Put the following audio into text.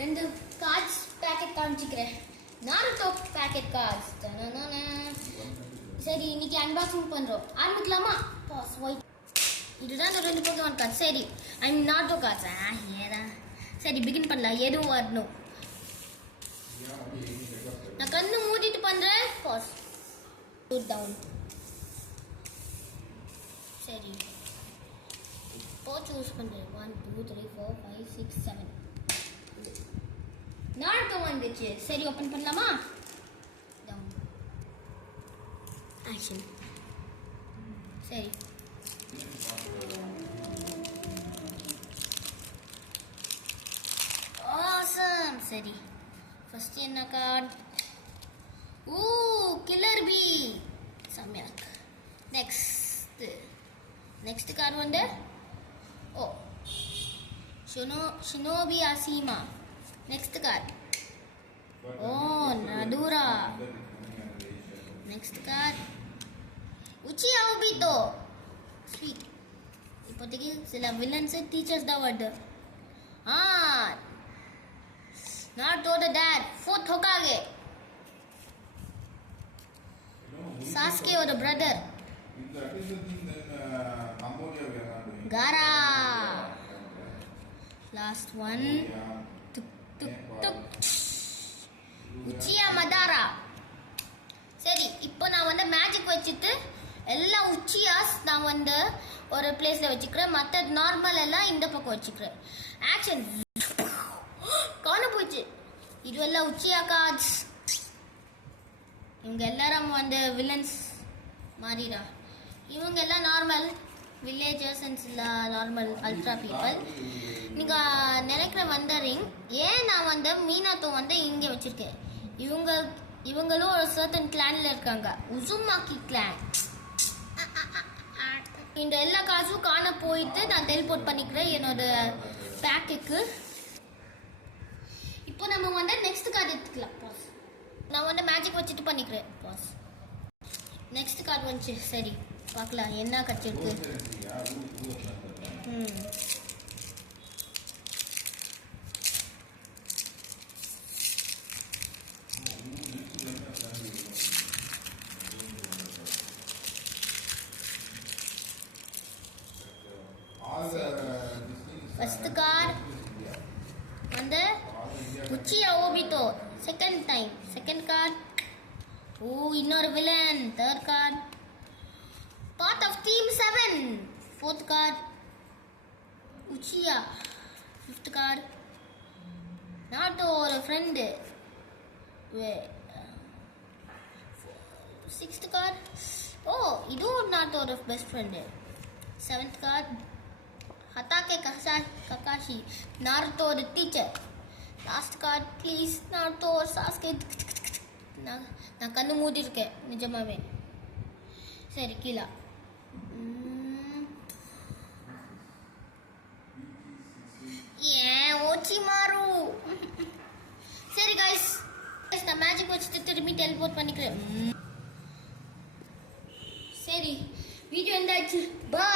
ரெண்டு cards packet காமிச்சிக்கிறேன். Naruto packet cards. சரி, இன்னைக்கு அன்பாக்சிங் பண்றோம். ஆரம்பிக்கலாமா? பாஸ் ஒயிட். இதுதான் இந்த ரெண்டு போக்கேமான் கார்டு. சரி, நாருட்டோ கார்ட்ஸ். ஏதா சரி, பிகின் பண்ணலாம். எதுவும் வரணும். நான் கண்ணு மூடிட்டு பண்றேன். பாஸ். Put down. சரி, இப்போ சூஸ் பண்றேன். 1 2 3 4 5 6 7. நாருட்டோ வந்துச்சு. சரி, ஓபன் பண்ணலாமா? டவுன். ஆக்ஷன். சரி, ஆசம். சரி, ஃபர்ஸ்ட் என்ன கார்டு? ஓ, கில்லர் பி. சமயக். நெக்ஸ்ட் கார்டு வந்து ஓ, ஷினோபி அசீமா. நெக்ஸ்ட் கார்டு ஓ, நடுரா. Next card Uchiha Obito. Sweet. இப்போதைக்கு சில வில்லன்ஸ் டீச்சர்ஸ் தான் வருது. நாருட்டோட டாட் ஃபோர்த் ஹோகாகே. சாஸ்கேயோட பிரதர் காரா. Last one Uchiha Madara. சரி, இப்போ நான் வந்து மேஜிக் வச்சுட்டு எல்லா உச்சியாஸ் நான் வந்து ஒரு பிளேஸ்ல வச்சுக்கிறேன். மற்ற நார்மல் எல்லாம் இந்த பக்கம் வச்சுக்கிறேன். ஆக்ஷன். காண போச்சு. இது எல்லாம் உச்சியா கார்ட்ஸ். இவங்க எல்லாரும் வந்து வில்லன்ஸ் மாறிடா. இவங்க எல்லாம் normal villagers and normal ultra people. நீங்கள் நினைக்கிற வந்தரிங் ஏன் நான் வந்து மீனாத்தோ வந்து இங்கே வச்சுருக்கேன். இவங்களும் ஒரு சர்டன் கிளானில் இருக்காங்க. Uzumaki clan. இந்த எல்லா காசும் காண போயிட்டு நான் டெலிபோர்ட் பண்ணிக்கிறேன் என்னோட பேக்குக்கு. இப்போ நம்ம வந்து நெக்ஸ்ட் கார்டு எடுத்துக்கலாம். பாஸ். நான் வந்து மேஜிக் வச்சுட்டு பண்ணிக்கிறேன். பாஸ். நெக்ஸ்ட் கார்டு வந்துச்சு. சரி, பார்க்கலாம் என்ன கிடச்சிருக்கு. ஃபர்ஸ்ட் கார்டு வந்து உச்சியா ஒபிட்டோ. செகண்ட் கார்டு ஓ, இன்னொரு villain. Third card part of team 7. Fourth card Uchiha. Fifth card Naruto ஒரு ஃப்ரெண்டு. சிக்ஸ்த் கார்டு ஓ, இதுவும் நாருட்டோ ஒரு best friend. Seventh card Hatake Kakashi, Naruto ஒரு teacher. Last card please Naruto ஒரு Sasuke. நான் கண்ணு மூடிருக்கேன் நிஜமாவே. சரி, கீழே ஏன் ஓச்சி மாறு. சரி கைஸ், நான் மேஜிக் வச்சுட்டு திரும்பி டெலிபோர்ட் பண்ணிக்கிறேன். சரி, வீடியோ எந்தாச்சு. பாய்.